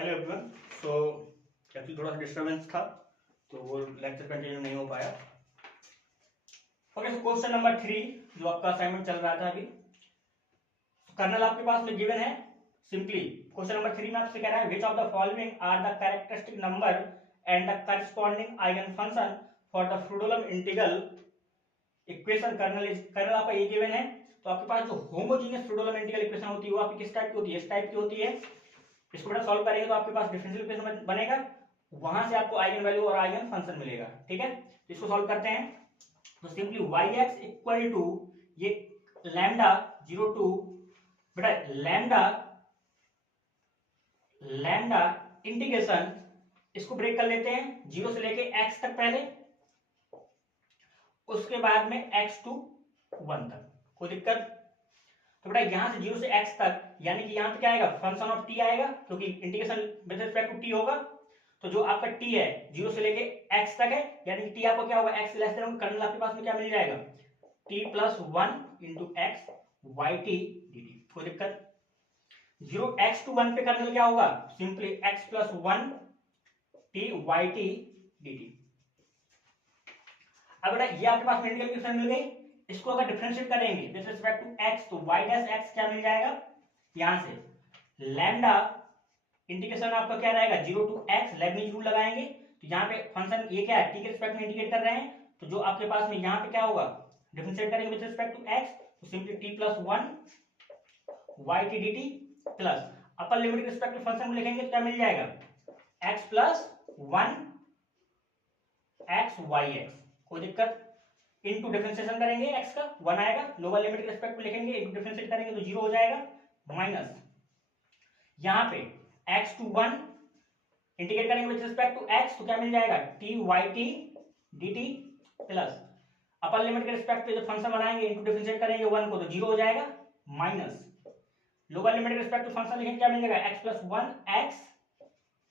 Hello everyone. So actually थोड़ा सा disturbance था तो वो लेक्चर कंटिन्यू नहीं हो पाया। ओके, सो क्वेश्चन नंबर 3 जो आपका असाइनमेंट चल रहा था अभी, कर्नल आपके पास में गिवन है। सिंपली क्वेश्चन नंबर 3 में आपसे कह रहा है which of the following are the characteristic number and the corresponding eigenfunction for the Fredholm integral equation. Kernel आपका ये गिवन है, तो आपके पास जो होमोजीनियस फ्रूडोलम इंटीग्रल इक्वेशन होती है वो आपकी किस टाइप की होती है? इस टाइप की होती है। इसको बेटा सॉल्व करेंगे तो आपके पास डिफरेंशियल इक्वेशन बनेगा, वहां से आपको आइगन वैल्यू और आइगन फंक्शन मिलेगा। ठीक है, तो इसको सॉल्व करते हैं। तो सिंपली yx इक्वल टू ये लैम्डा 0 टू बेटा लैम्डा लैम्डा इंटीग्रेशन, इसको ब्रेक कर लेते हैं 0 से लेके x तक पहले, उसके बाद में x टू 1 तक। कोई दिक्कत? तो बेटा यहां से 0 से x तक, यानी कि यहां पे क्या आएगा? फंक्शन ऑफ t आएगा, क्योंकि integration with respect to t होगा। तो जो आपका t है 0 से लेके x तक है, यानी कि t आपको क्या होगा? x लेस देन कर्नल आपके पास में क्या मिल जाएगा? t plus 1 into x Y T D t. कोई दिक्कत? 0x टू 1 पे कर्नल क्या होगा? Simply x plus 1 t Y T D t. अब बेटा ये आपके पास में इंटीग्रल इक्वेशन मिल गई। इसको अगर डिफरेंशिएट करेंगे विद रिस्पेक्ट टू x, तो y डैश x क्या मिल जाएगा? यहां से लैम्डा इंटीग्रेशन आपका क्या रहेगा? 0 टू x, लेबनीज रूल लगाएंगे। तो यहाँ पे फंक्शन ये क्या है? t के रिस्पेक्ट में इंटीग्रेट कर रहे हैं, तो जो आपके पास में यहाँ पे क्या होगा? डिफरेंशिएट करेंगे विद रिस्पेक्ट टू x, तो simply t plus 1 y T D t plus upper limit के रिस्पेक्ट टू फंक्शन को लिखेंगे तो क्या मिल जाएगा? x plus 1 x y x. कोई दिक्कत? इनटू डिफरेंशिएशन करेंगे x का 1 आएगा, लोअर लिमिट के रिस्पेक्ट में लिखेंगे, इनटू डिफरेंशिएट करेंगे तो 0 हो जाएगा, माइनस यहां पे x टू 1 इंटीग्रेट करेंगे विद रिस्पेक्ट टू x, तो क्या मिल जाएगा? t y t dt plus upper limit के रिस्पेक्ट पे जो फंक्शन बनाएंगे इनटू डिफरेंशिएट करेंगे 1 को तो 0 हो जाएगा, माइनस लोअर लिमिट के रिस्पेक्ट टू फंक्शन लिखेंगे क्या मिल जाएगा? x plus 1 x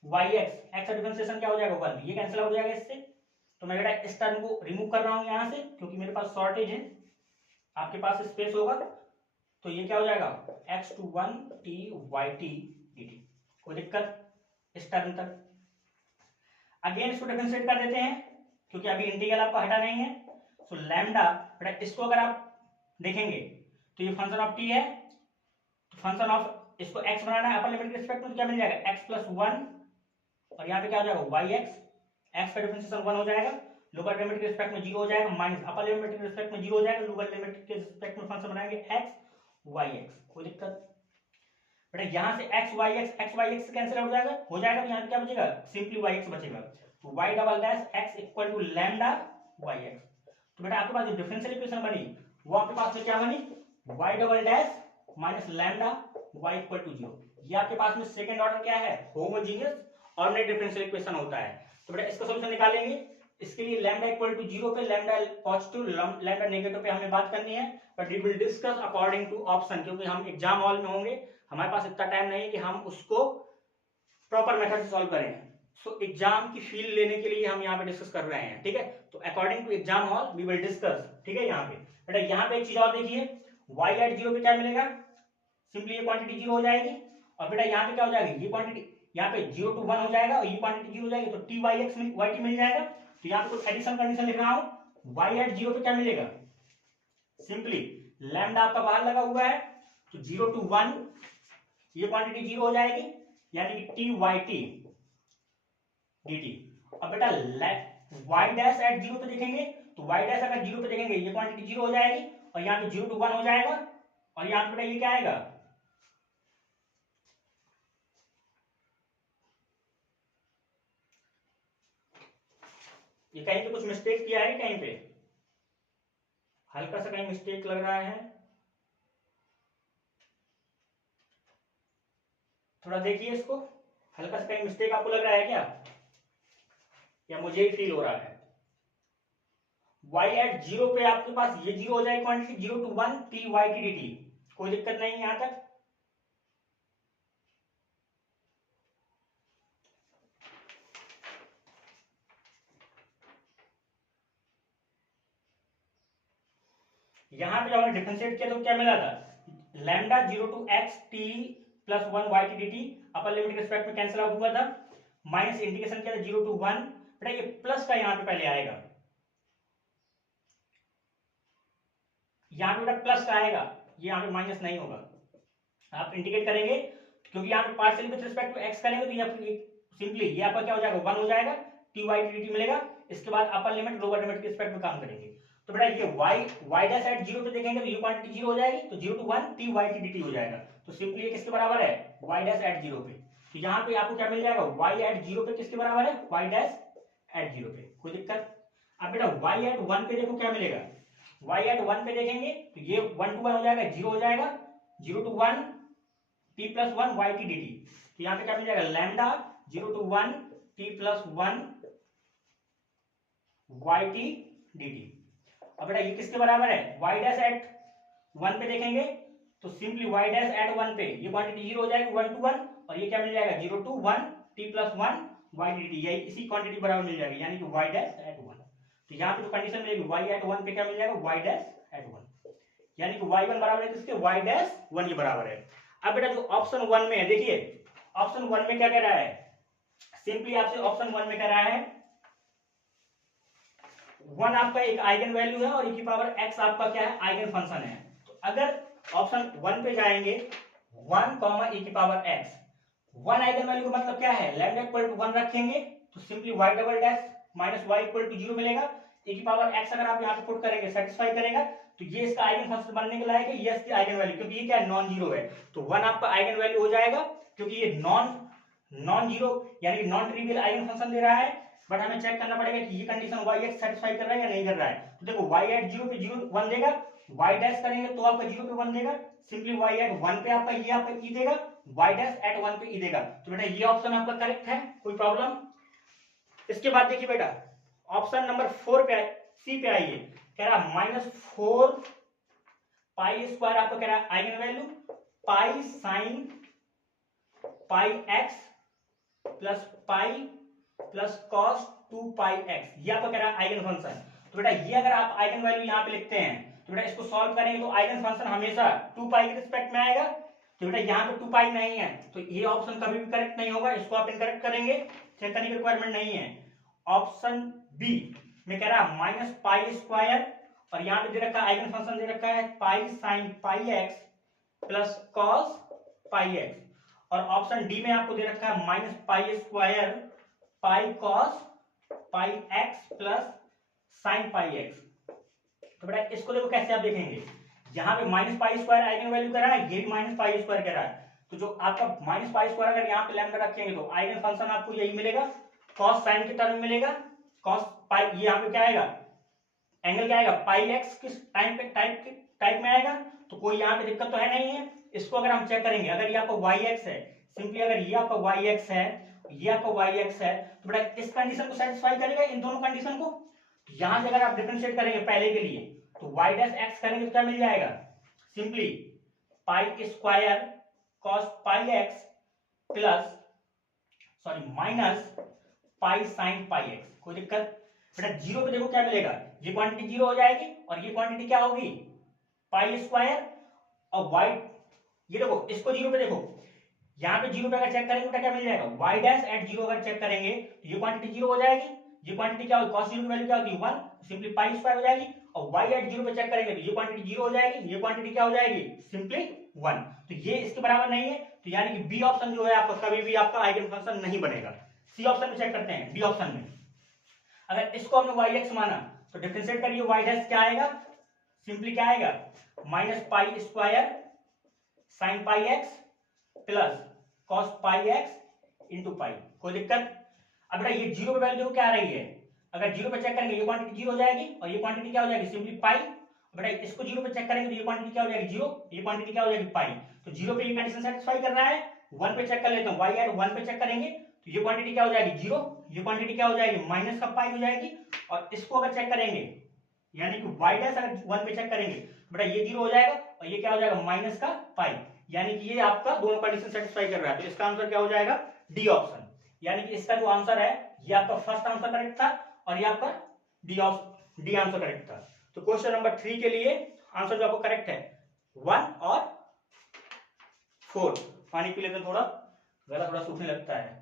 y x, x का डिफरेंशिएशन क्या हो जाएगा? 1, ये कैंसिल आउट हो जाएगा इससे। तो मैं बेटा इस टर्म को रिमूव कर रहा हूं यहां से, क्योंकि मेरे पास शॉर्टेज है, आपके पास स्पेस होगा, तो ये क्या हो जाएगा? x to 1 t y t dt। कोई दिक्कत इस टर्म तक? अगेन इसको डिफरेंशिएट कर देते हैं, क्योंकि अभी इंटीग्रल आपको हटा नहीं है। सो लैम्डा बेटा इसको अगर आप देखेंगे तो ये फंक्शन ऑफ t है, तो फंक्शन ऑफ इसको x बनाना है, अपर लिमिट के रिस्पेक्ट में क्या मिल जाएगा? x प्लस 1 और यहाँ पे क्या हो जाएगा? वाई एक्स, एक्स का डिफरेंशिएशन 1 हो जाएगा, लोअर लिमिट के रिस्पेक्ट में 0 हो जाएगा, माइनस अपर लिमिट के रिस्पेक्ट में 0 हो जाएगा, लोअर लिमिट के रिस्पेक्ट में फंक्शन बनाएंगे एक्स वाई एक्स। कोई दिक्कत? बेटा यहाँ से x y x cancel out हो जाएगा, तो यहाँ पे क्या बचेगा? सिंपली वाई एक्स बचेगा। तो y double dash x equal to lambda y x. तो बेटा आपके पास जो डिफरेंशियल इक्वेशन बनी वो आपके पास में क्या बनी? Y double dash minus lambda y equal to 0। ये आपके पास में सेकंड ऑर्डर क्या है? होमोजीनियस ऑर्डिनरी डिफरेंशियल इक्वेशन होता है। तो बेटा इसका सॉल्यूशन निकालेंगे। इसके लिए लैम्डा इक्वल टू 0 पे, लैम्डा पॉजिटिव लैम्डा नेगेटिव पे हमें बात करनी है, but we will discuss according to option, क्योंकि हम एग्जाम हॉल में होंगे, हमारे पास इतना टाइम नहीं है कि हम उसको प्रॉपर मेथड से सॉल्व करें। सो एग्जाम की फील लेने के लिए हम यहाँ पे डिस्कस कर रहे हैं। ठीक है, तो according to exam hall we will discuss. ठीक है, यहाँ पे बेटा यहाँ पे एक चीज और देखिए, y एट 0 पे क्या मिलेगा? सिंपली ये क्वांटिटी 0 हो जाएगी, और बेटा यहाँ पे क्या हो जाएगी? ये क्वांटिटी यहाँ पे 0 टू 1 हो जाएगा, और ये क्वांटिटी 0 हो जाएगी, तो T Y X Y T मिल जाएगा। तो यहाँ पे कुछ एडिशन कंडीशन लिख रहा हूँ, y एट 0 पे क्या मिलेगा? सिंपली लैम्डा आपका बाहर लगा हुआ है, तो 0 टू 1 ये क्वांटिटी 0 हो जाएगी, यानी कि t Y T D t. अब बेटा y डैश एट 0 पे देखेंगे, तो y डैश अगर 0 पे देखेंगे ये क्वांटिटी 0 हो जाएगी, और यहाँ पे 0 टू 1 हो जाएगा, और यहाँ पे बेटा ये क्या आएगा? ये कहीं पे कुछ मिस्टेक किया है? कहीं पे हल्का सा कहीं मिस्टेक लग रहा है, थोड़ा देखिए इसको। हल्का सा कहीं मिस्टेक आपको लग रहा है क्या, या मुझे ही फील हो रहा है? y एट 0 पे आपके पास ये 0 हो जाएगी quantity, 0 to 1 t Y T D t. कोई दिक्कत नहीं है यहां तक? यहां पे जब हमने डिफरेंशिएट किया तो क्या मिला था? Lambda 0 to x t plus 1 y T D t upper limit के रिस्पेक्ट में कैंसिल आउट हुआ था, माइनस इंटीग्रेशन किया था 0 to 1, बेटा ये प्लस का यहाँ पे पहले आएगा, यहाँ पे बेटा प्लस का आएगा, ये यहाँ पे माइनस नहीं होगा। आप इंडिकेट करेंगे क्योंकि यहाँ पे partially with respect to x करेंगे तो ये सिंपली ये आपका क्या हो जाएगा 1 हो जाएगा, टी वाई टी डी मिलेगा। इसके बाद अपर लिमिट लोअर लिमिट के रिस्पेक्ट में काम करेंगे तो बेटा ये y डैश एट 0 पे देखेंगे तो ये क्वांटिटी 0 हो जाएगी, तो 0 to 1 t Y T D t हो जाएगा। तो सिंपली ये किसके बराबर है y डैश एट 0 पे। तो यहाँ पे आपको क्या मिल जाएगा y एट 0 पे किसके बराबर है y डैश एट 0 पे। कोई दिक्कत? अब बेटा y एट 1 पे देखो क्या मिलेगा, y एट 1 पे देखेंगे तो ये 1 to 1 हो जाएगा, 0 हो जाएगा, 0 to 1 t plus 1 y T D t. तो यहाँ पे क्या मिल जाएगा lambda 0 to 1 t plus 1 y T D t. अब बेटा ये किसके बराबर है y डैश एट 1 पे देखेंगे तो सिंपली y डैश एट 1 पे ये क्वांटिटी 0 हो जाएगी 1 to 1 और ये क्या मिल जाएगा 0 to 1 t plus 1 y D t, यही इसी क्वांटिटी बराबर मिल जाएगी यानी कि y डैश एट 1। तो यहाँ पे जो कंडीशन मिलेगी y एट 1 पे क्या मिल जाएगा y डैश एट 1 यानी कि y1 बराबर है किसके y डैश 1 के बराबर है। अब बेटा जो ऑप्शन 1 में है देखिए ऑप्शन 1 में क्या कह रहा है, सिंपली आपसे ऑप्शन 1 में कह रहा है 1 आपका एक आइगन वैल्यू है और e की पावर x आपका क्या है आइगन फंक्शन है। तो अगर ऑप्शन 1 पे जाएंगे 1 e की पावर x, 1 आइगन वैल्यू का मतलब क्या है लैम्डा इक्वल टू 1 रखेंगे तो simply y double dash minus y equal to 0 मिलेगा। e की पावर x अगर आप यहाँ पे पुट करेंगे सेटिस्फाई करेगा तो ये इसका आइगन फंक्शन बनने के लायक है, ये इसकी आइगन वैल्यू क्योंकि ये क्या है नॉन जीरो है तो 1 आपका आइगन वैल्यू हो जाएगा क्योंकि ये नॉन जीरो यानी नॉन ट्रिवियल आइगन फंक्शन दे रहा है। बट हमें चेक करना पड़ेगा कि ये कंडीशन y सेटिस्फाई कर रहा है या नहीं कर रहा है। तो देखो y एट 0 पे 0 1 देगा, y डैश करेंगे तो आपका 0 पे 1 देगा, सिंपली y एट 1 पे आपका ये आपका e देगा, y डैश एट 1 पे e देगा। तो बेटा ये ऑप्शन आपका करेक्ट है, कोई प्रॉब्लम? इसके बाद देखिए बेटा ऑप्शन नंबर 4 पे सी पे आइए, कह रहा -4 पाई स्क्वायर आपका कह रहा है eigen value pi sine pi x plus pi plus cos 2 पाई एक्स, ये आपका कह रहा है आइगन फंक्शन। तो बेटा ये अगर आप आइगन वैल्यू यहाँ पे लिखते हैं तो बेटा इसको सॉल्व करेंगे तो आइगन फंक्शन हमेशा 2 पाई के रिस्पेक्ट में आएगा। तो बेटा यहाँ पे 2 पाई नहीं है तो ये ऑप्शन कभी भी करेक्ट नहीं होगा, इसको आप इनकरेक्ट करेंगे, चेक करने की रिक्वायरमेंट नहीं है। ऑप्शन बी में कह रहा है माइनस पाई स्क्वायर और यहाँ पे दे रखा है आइगन फंक्शन दे रखा है pi sine pi x plus cos pi x और ऑप्शन डी में आपको दे रखा है minus pi square pi cos pi x plus sine pi x. तो बेटा इसको देखो कैसे आप देखेंगे, यहाँ पे minus pi square eigen value कर रहा है, ये भी माइनस पाई स्क्वायर कह रहा है, तो जो आपका माइनस पाई स्क्वायर अगर यहाँ पे लैम्डा रखेंगे तो आइगन फंक्शन आपको यही मिलेगा, कॉस साइन के टर्म में मिलेगा, कॉस पाई ये यहाँ पे क्या आएगा एंगल क्या आएगा पाई एक्स किस टाइप में आएगा, तो कोई यहाँ पे दिक्कत तो है नहीं है। इसको अगर हम चेक करेंगे अगर ये आपका वाई एक्स है, सिंपली अगर ये आपका वाई एक्स है ये आपका वाई एक्स है तो बेटा इस कंडीशन को सेटिस्फाई करेगा इन दोनों कंडीशन को। तो यहां से अगर आप डिफरेंशिएट करेंगे पहले के लिए तो वाई डैश एक्स करेंगे तो क्या मिल जाएगा simply pi square cos pi x plus minus pi sine pi x. कोई दिक्कत? बेटा जीरो पे देखो क्या मिलेगा, ये क्वांटिटी जीरो हो जाएगी और ये क्वांटिटी क्या होगी पाई स्क्वायर और वाई, ये देखो इसको जीरो पे देखो यहाँ पे जीरो पे अगर चेक करेंगे तो क्या मिल जाएगा y डैश एट जीरो अगर चेक करेंगे तो ये क्वांटिटी जीरो हो जाएगी, ये क्वांटिटी क्या होगी cos जीरो की वैल्यू क्या होती है 1, सिंपली पाई स्क्वायर हो जाएगी और y एट जीरो पे चेक करेंगे तो ये क्वांटिटी जीरो हो जाएगी, ये क्वांटिटी क्या हो जाएगी सिंपली 1। तो ये इसके बराबर नहीं है तो यानी कि बी ऑप्शन जो है आपका कभी भी आपका आइगन फंक्शन नहीं बनेगा। सी ऑप्शन में चेक करते हैं, बी ऑप्शन में अगर इसको हमने वाई एक्स माना तो डिफरेंशिएट करिए y डैश क्या आएगा सिंपली क्या आएगा minus pi square sine pi x plus cos पाई एक्स इंटू पाई। कोई दिक्कत? अब बेटा ये जीरो पे वैल्यू क्या आ रही है, अगर जीरो पे चेक करेंगे ये क्वांटिटी जीरो हो जाएगी और ये क्वांटिटी क्या हो जाएगी सिंपली पाई। बेटा इसको जीरो पे चेक करेंगे तो ये क्वांटिटी क्या हो जाएगी जीरो, ये क्वांटिटी क्या हो जाएगी पाई। तो जीरो पे ये कंडीशन सेटिस्फाई कर रहा है, 1 पे चेक कर लेते हैं y एट 1 पे चेक करेंगे तो ये क्वांटिटी क्या हो जाएगी जीरो, ये क्वांटिटी क्या हो जाएगी माइनस का पाई हो जाएगी और इसको अगर चेक करेंगे यानी कि y डैश अगर 1 पे चेक करेंगे बेटा ये जीरो हो जाएगा और ये क्या हो जाएगा माइनस का पाई, यानी कि ये आपका दोनों कंडीशन सेटिस्फाई कर रहा है। तो इसका आंसर क्या हो जाएगा डी ऑप्शन, यानी कि इसका जो आंसर है ये आपका फर्स्ट आंसर करेक्ट था और ये आपका डी आंसर करेक्ट था। तो क्वेश्चन नंबर 3 के लिए आंसर जो आपको करेक्ट है 1 और 4। पानी पी लेते हैं, थोड़ा गला थोड़ा सूखने लगता है।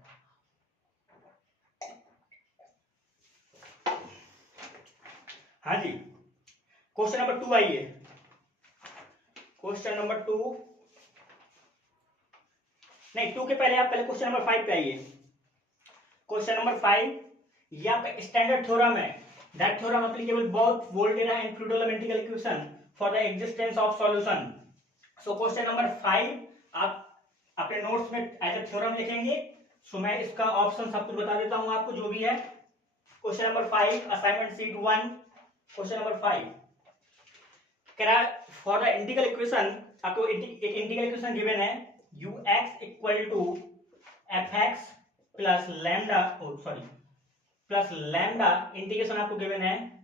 हाँ जी, क्वेश्चन नंबर 2 आइए। क्वेश्चन नंबर 2 नहीं, 2 के पहले आप पहले क्वेश्चन नंबर 5 पे आइए। क्वेश्चन नंबर 5 ये आपका स्टैंडर्ड थ्योरम है, that theorem applicable both Volterra and Fredholm integral equation for the existence of solution. So question number 5 आप अपने नोट्स में एज ए थ्योरम लिखेंगे। सो मैं इसका ऑप्शन सब कुछ बता देता हूं आपको जो भी है। Question number 5 assignment sheet 1, question number 5 for the integral equation, आपको एक इंटीग्रल इक्वेशन गिवन है ux equal to fx plus lambda plus lambda, integration आपको गिवन है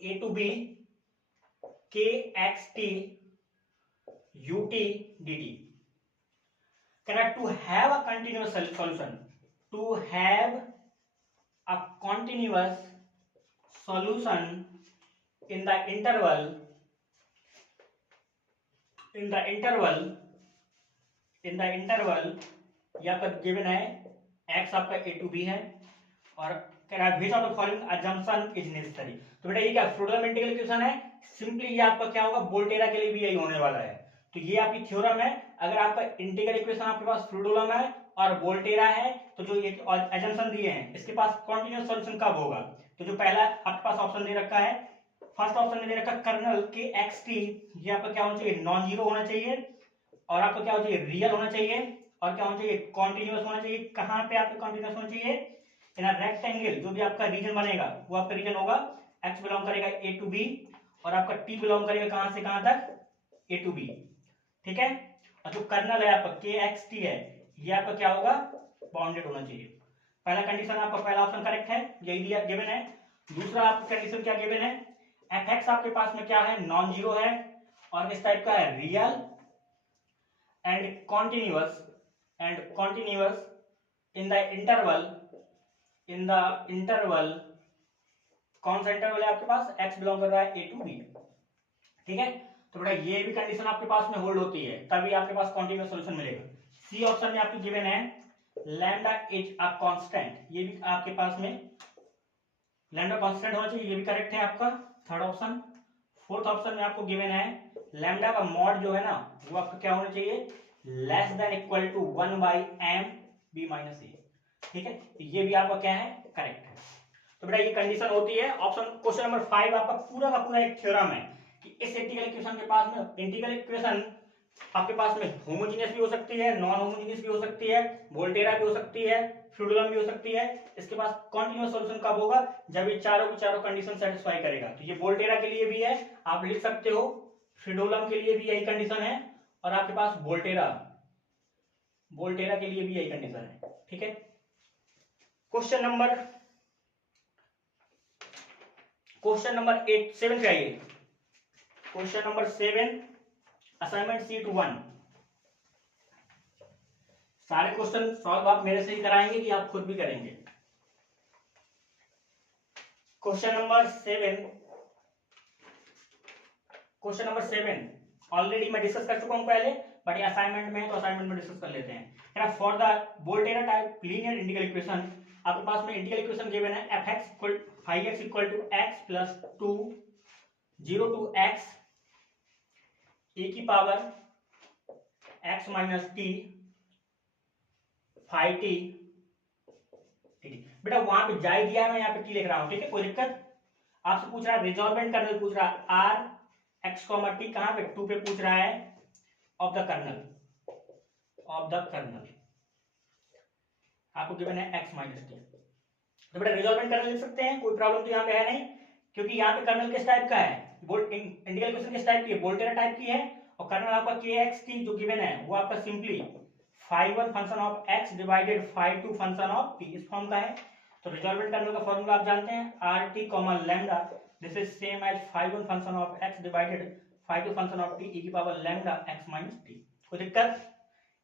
a to b kxt ut dt। To have a continuous solution, to have a continuous solution in the interval यहाँ पर given है x आपका a to b है और कह रहा है which of the following assumption is necessary। तो बेटा ये क्या फ्रीडोलम इंटीग्रल इक्वेशन है, सिंपली ये आपका क्या होगा वोल्टेरा के लिए भी यही होने वाला है। तो ये आपकी थ्योरम है। अगर आपका इंटीग्रल इक्वेशन आपके पास फ्रीडोलम है और वोल्टेरा है तो जो ये assumption दिए हैं इसके पास कॉन्टिन्यूअस सॉल्यूशन कब होगा। तो जो पहला आपके पास ऑप्शन दे रखा है, फर्स्ट ऑप्शन में दे रखा कर्नल के एक्सटी, ये आपका क्या होना चाहिए नॉन जीरो होना चाहिए और आपका क्या होना चाहिए रियल होना चाहिए और क्या होना चाहिए कॉन्टिन्यूअस होना चाहिए। कहां पे आपका कॉन्टिन्यूअस होना चाहिए, इन अ रेक्टेंगल। जो भी आपका रीजन बनेगा वो आपका रीजन होगा x बिलोंग करेगा a टू b और आपका t बिलोंग करेगा कहां से कहां तक a टू b, ठीक है। और जो कर्नल है आपका kxt है ये आपका क्या होगा बाउंडेड होना चाहिए। पहला कंडीशन आपका पहला ऑप्शन करेक्ट है, यही दिया गिवन है। दूसरा आपका कंडीशन क्या गिवन है, fx आपके पास में क्या है नॉन जीरो है और इस टाइप का है real and continuous in the interval कौन सा इंटरवल है आपके पास, x बिलोंग कर रहा है a टू b, ठीक है। तो बेटा ये भी कंडीशन आपके पास में होल्ड होती है तभी आपके पास कॉन्टिन्यूअस सॉल्यूशन मिलेगा। सी ऑप्शन में आपकी गिवन है लैम्डा इज अ कांस्टेंट, ये भी आपके पास में लैम्डा कांस्टेंट होना चाहिए, ये भी करेक्ट है आपका थर्ड ऑप्शन। फोर्थ ऑप्शन में आपको गिवन है लैम्डा का मॉड जो है ना वो आपका क्या होना चाहिए less than equal to 1/m b - a, ठीक है। तो ये भी आपका क्या है करेक्ट है। तो बेटा ये कंडीशन होती है। ऑप्शन क्वेश्चन नंबर 5 आपका पूरा का पूरा एक थ्योरम है कि इस इंटीग्रल इक्वेशन के पास में इंटीग्रल इक्वेशन आपके पास में होमोजेनियस भी हो सकती है, नॉन होमोजेनियस भी हो सकती है, वोल्टेरा भी हो सकती है, फ्रीडोलम भी हो सकती है। इसके पास कॉन्टिन्यूअस सॉल्यूशन कब होगा जब ये चारों की चारों कंडीशन सेटिस्फाई करेगा। तो ये वोल्टेरा के लिए भी है, आप लिख सकते हो, फ्रीडोलम के लिए भी यही कंडीशन है और आपके पास वोल्टेरा के लिए भी यही कंडीशन है, ठीक है। क्वेश्चन नंबर 7 पे आइए। Question number 7 assignment sheet 1। सारे क्वेश्चन सॉल्व आप मेरे से ही कराएंगे कि आप खुद भी करेंगे। क्वेश्चन नंबर 7 ऑलरेडी मैं डिस्कस कर चुका हूं पहले, बट ये असाइनमेंट में है तो असाइनमेंट में डिस्कस कर लेते हैं। For the Volterra type linear integral equation आपके पास में इंटीग्रल इक्वेशन गिवन है f(x) equal to x plus 2 0 to x e की power x minus t phi t, ठीक है। बेटा वहां पे जाई दिया है, मैं यहाँ पे t लिख रहा हूं, ठीक है, कोई दिक्कत। आपसे पूछ रहा है रिजॉल्वेंट कर्नल, पूछ रहा है r x, t कहां पे 2 पे पूछ रहा है ऑफ द कर्नल आपको गिवन है x माइनस टी। तो बेटा रिजॉल्वेंट कर्नल लिख सकते हैं, कोई प्रॉब्लम तो यहाँ पे है नहीं, क्योंकि यहाँ पे कर्नल किस टाइप का है इंटीग्रल इक्वेशन किस टाइप की है वोल्टेरा टाइप की है और कर्नल आपका kxt जो गिवन है वो आपका simply φ1 function of x divided φ2 function of t इस फॉर्म का है। तो रिजॉल्वेंट कर्नल का फॉर्मूला आप जानते हैं rt lambda this is same as φ1 function of x divided φ2 function of t e की power lambda x minus t। कोई दिक्कत,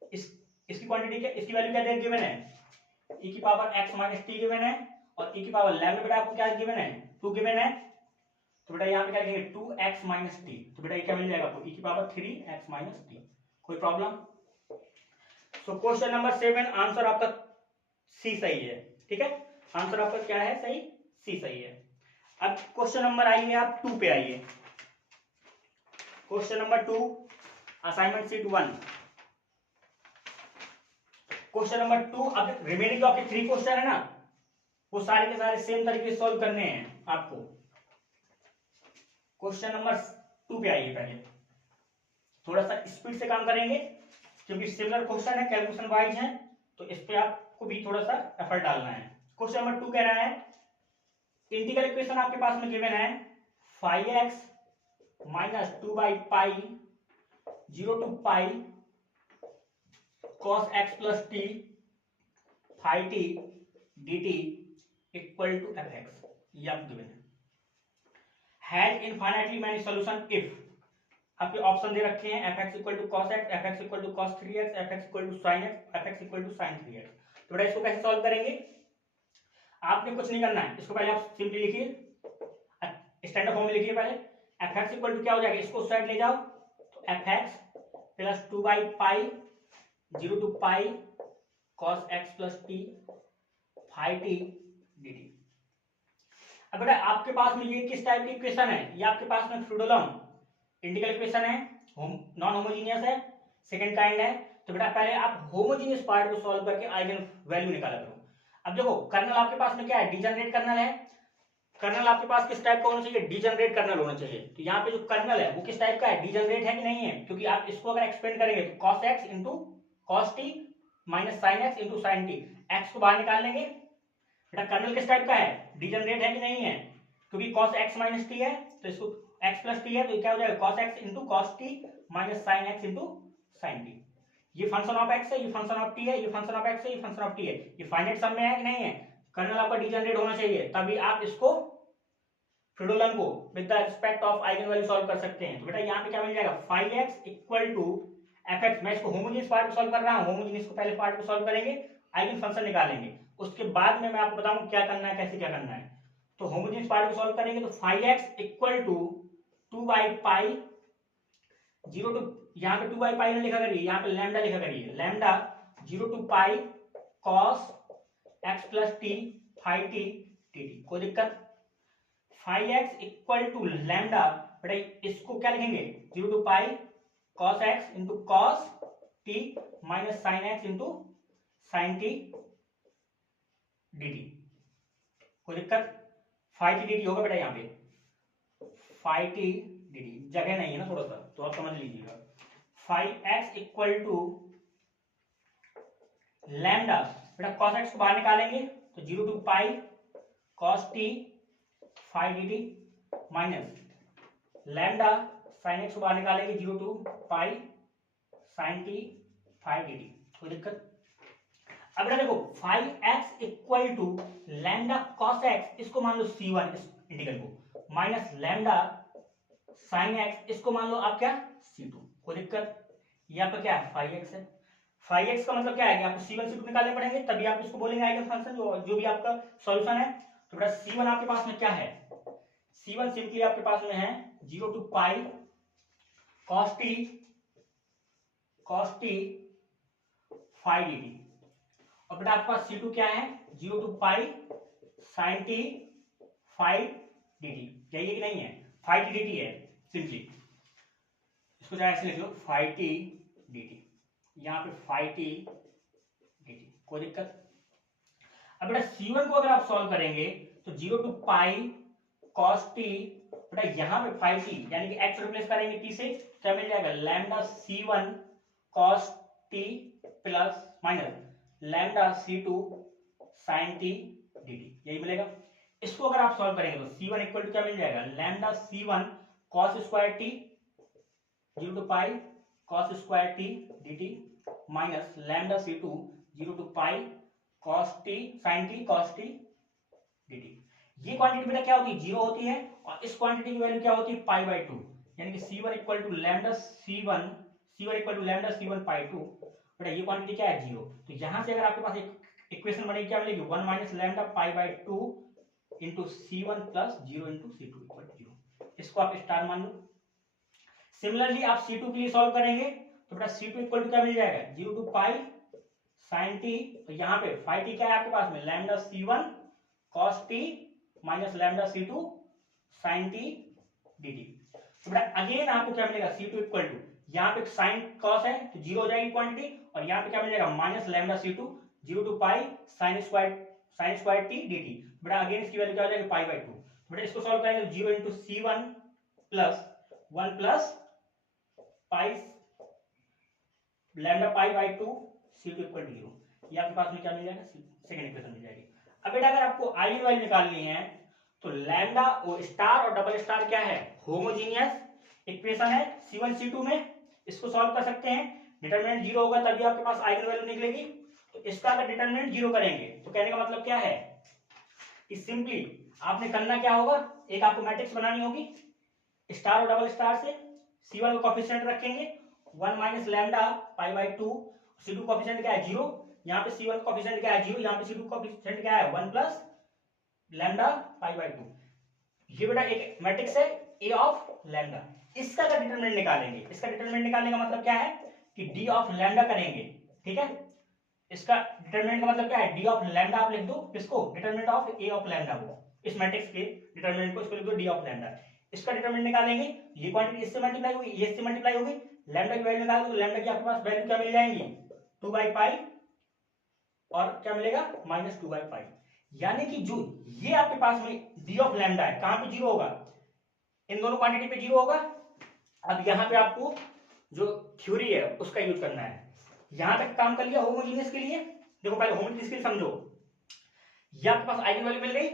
इसकी क्वांटिटी क्या, इसकी वैल्यू क्या गिवन है e की power x minus t given है और e की पावर लैम्डा बेटा आपको क्या गिवन है 2 गिवन है। तो बेटा यहाँ पे क्या लिखेंगे 2x माइनस टी, तो बेटा ये क्या मिल जाएगा आपको e की पावर 3x माइनस टी। कोई प्रॉब्लम। सो क्वेश्चन नंबर 7 आंसर आपका सी सही है। ठीक है, आंसर आपका क्या है? सही, सी सही है। अब क्वेश्चन नंबर आइए आप 2 पे आइए। Question number 2 assignment sheet 1। Question number 2, अब रिमेनिंग जो आपके 3 क्वेश्चन है ना, वो सारे के सारे सेम तरीके से सॉल्व करने हैं आपको। क्वेश्चन नंबर 2 पे आइए। पहले थोड़ा सा स्पीड से काम करेंगे क्योंकि सिमिलर क्वेश्चन है, कैलकुलेशन वाइज है, तो इस पे आपको भी थोड़ा सा एफर्ट डालना है। क्वेश्चन नंबर 2 कह रहा है इंटीग्रल इक्वेशन आपके पास में गिवन है 5x minus 2 by pi 0 to pi cos x plus t phi t D t equal to f x. ये आपको गिवन है। Has infinitely many solution if आपके ऑप्शन दे रखे हैं f x equal to cos x, f x equal to cos 3x, f x equal to sine x, f x equal to sine 3x। तो बेटा इसको कैसे solve करेंगे? आपने कुछ नहीं करना है, इसको पहले आप सिंपली लिखिए, स्टैंडर्ड फॉर्म में लिखिए। पहले एफ एक्स इक्वल टू क्या हो जाएगा, इसको साइड ले जाओ, तो f x plus 2 by pi 0 to pi cos x plus t phi t D t. अब बेटा आपके पास में ये किस टाइप की इक्वेशन है? ये आपके पास में फ्रूडोलम इंटीग्रल इक्वेशन है, नॉन होमोजीनियस है, सेकंड काइंड है। तो बेटा पहले आप होमोजीनियस पार्ट को सॉल्व करके आइगन वैल्यू निकाला करो। अब देखो कर्नल आपके पास में क्या है? डिजनरेट कर्नल है। कर्नल आपके पास किस टाइप का होना चाहिए? डिजनरेट कर्नल होना चाहिए। तो यहाँ पे जो कर्नल है वो किस टाइप का है? डिजनरेट है कि नहीं है? क्योंकि आप इसको अगर एक्सपेंड करेंगे तो cos x into cos t minus sine x into sine T, x को बाहर निकाल लेंगे। बेटा कर्नल किस टाइप का है? डिजनरेट है कि नहीं है? क्योंकि cos x माइनस टी है, तो इसको x प्लस टी है, तो क्या हो जाएगा? cos x into cos t minus sine x into sine T. ये फंक्शन ऑफ x है, ये फंक्शन ऑफ t है, ये फंक्शन ऑफ x है, ये फंक्शन ऑफ t है। ये फाइनाइट सम में है कि नहीं है? कर्नल आपका डिजनरेट होना चाहिए, तभी आप इसको फ्रीडोलन को with the respect of eigen value solve कर सकते हैं। तो बेटा यहाँ पे क्या मिल जाएगा? 5x equal to f x. मैं इसको होमोजीनियस पार्ट को सॉल्व कर रहा हूँ, होमोजीनियस को पहले पार्ट को सॉल्व करेंगे, आइगन फंक्शन निकालेंगे, उसके बाद में मैं आपको बताऊंगा क्या करना है, कैसे क्या करना है। तो होमोजीनियस पार्ट को सॉल्व करेंगे तो 5x equal to 2 by pi 0 to, यहाँ पे 2 बाई पाई ना लिखा करिए, यहाँ पे लैम्डा लिखा करिए, lambda 0 to pi cos x plus t phi t t t. कोई दिक्कत? 5x इक्वल टू लैम्डा, बेटा इसको क्या लिखेंगे? 0 to pi cos x into cos t minus sine x into sine t D t. कोई दिक्कत? फाई टी डी टी होगा बेटा, यहाँ पे फाई टी डी टी जगह नहीं है ना थोड़ा सा, तो आप समझ लीजिएगा। 5x इक्वल टू लैम्डा, बेटा cos x को बाहर निकालेंगे तो 0 to pi cos t phi d t minus lambda sine x को बाहर निकालेंगे 0 to pi sine t phi d t. कोई दिक्कत? अब बेटा देखो 5x equal to lambda cos x, इसको मान लो c1 इस इंटीग्रल को, माइनस लैम्डा साइन x, इसको मान लो आप क्या? c2। कोई दिक्कत? ये आपका क्या है? 5x है। 5x का मतलब क्या है कि आपको c1 c2 निकालने पड़ेंगे, तभी आप इसको बोलेंगे आइगन फंक्शन, जो भी आपका सॉल्यूशन है। तो बेटा c1 आपके पास में क्या है? c1 सिंपली आपके पास में है 0 to pi cos t phi d t, और बेटा आपके पास c2 क्या है? 0 to pi sin t phi d t. यही है कि नहीं है? फाई टी डी टी है, सिंपली इसको चाहे ऐसे लिख लो, फाई टी डी टी, यहाँ पे फाई टी डी टी। कोई दिक्कत? अब बेटा c1 को अगर आप सॉल्व करेंगे तो 0 टू पाई cos t, बेटा यहाँ पे फाई टी यानी कि x रिप्लेस करेंगे t से, क्या मिल जाएगा? Lambda c1 cos t plus minus lambda c2 sin t dt, यही मिलेगा। इसको अगर आप सॉल्व करेंगे तो c1 इक्वल टू क्या मिल जाएगा? Lambda c1 cos square t 0 to pi cos square t dt minus lambda c2 0 to pi cos t sin t cos t dt। ये क्वांटिटी बेटा क्या होती है? 0 होती है, और इस क्वांटिटी की वैल्यू क्या होती है? पाई बाई 2, यानी कि c1 equal to lambda c1 equal to lambda c1 pi 2। बेटा ये क्वांटिटी क्या है? 0। तो यहां से अगर आपके पास एक इक्वेशन बनेगी, क्या मिलेगी? 1 minus lambda pi by 2 into c1 plus 0 into c2 equal to 0। इसको आप स्टार मान लो। सिमिलरली आप c2 के लिए सॉल्व करेंगे तो बेटा c2 इक्वल टू क्या मिल जाएगा? 0 टू पाई साइन टी, तो यहाँ पे फाइव टी क्या है आपके पास में, lambda C1 cos t minus lambda C2 sin t dt। तो बेटा अगेन आपको क्या मिलेगा, C2 इक्वल टू, यहाँ पे साइन कॉस है तो जीरो हो जाएगी क्वांटिटी, और यहाँ पे क्या मिलेगा minus lambda C2 0 to pi sine square t dt। बेटा अगेन इसकी वैल्यू क्या हो जाएगी पाई बाई 2। बेटा इसको सॉल्व करेंगे, zero into C1 plus 1 plus pi lambda pi by 2 C2 equal to 0। ये आपके पास में क्या मिल जाएगा, सेकंड इक्वेशन मिल जाएगी। अब बेटा अगर आपको आइगन वैल्यू निकालनी है तो लैम्डा वो स्टार और डबल स्टार क्या है, होमोजीनियस इक्वेशन है C1 C2 में, इसको सॉल्व कर सकते हैं। डिटरमिनेंट जीरो होगा तभी आपके पास आइगन वैल्यू निकलेगी। तो इसका अगर डिटरमिनेंट जीरो करेंगे तो कहने का मतलब क्या है कि सिंपली आपने करना क्या होगा, एक आपको मैट्रिक्स बनानी होगी स्टार और डबल स्टार से, C1 को कोफिशिएंट रखेंगे 1 minus lambda pi by 2, C2 coefficient क्या है 0, यहाँ पे C1 कोफिशिएंट क्या है 0, यहाँ पे C2 कोफिशिएंट क्या है 1 प्लस लैम्डा पाई बाई 2। ये बेटा एक मैट्रिक्स है A ऑफ लैम्डा। इसका अगर डिटरमिनेंट निकालेंगे, इसका डिटरमिनेंट निकालने का मतलब क्या है कि D ऑफ लैम्डा करेंगे, ठीक है। इसका डिटरमिनेंट का मतलब क्या है, D ऑफ लैम्डा आप लिख दो, किसको, determinant of A of lambda को, इस मैट्रिक्स के डिटरमिनेंट को इसको लिख दो D ऑफ लैम्डा। इसका डिटरमिनेंट निकालेंगे, ये क्वांटिटी इससे मल्टीप्लाई होगी, ये इससे मल्टीप्लाई होगी, लैम्डा की वैल्यू निकालोगे तो लैम्डा की आपके पास वैल्यू क्या मिल जाएंगी 2 बाई पाई, और क्या मिलेगा माइनस 2 बाई पाई। यानी कि जो ये आपके पास में D ऑफ लैम्डा है कहां पे जीरो होगा, इन दोनों क्वांटिटी पे जीरो होगा। अब यहाँ पे आपको जो थ्योरी है उसका यूज करना है। यहां तक काम कर लिया होमोजीनियस के लिए। देखो पहले होमोजीनियस के लिए समझो, ये आपके पास आइगन वैल्यू मिल गई,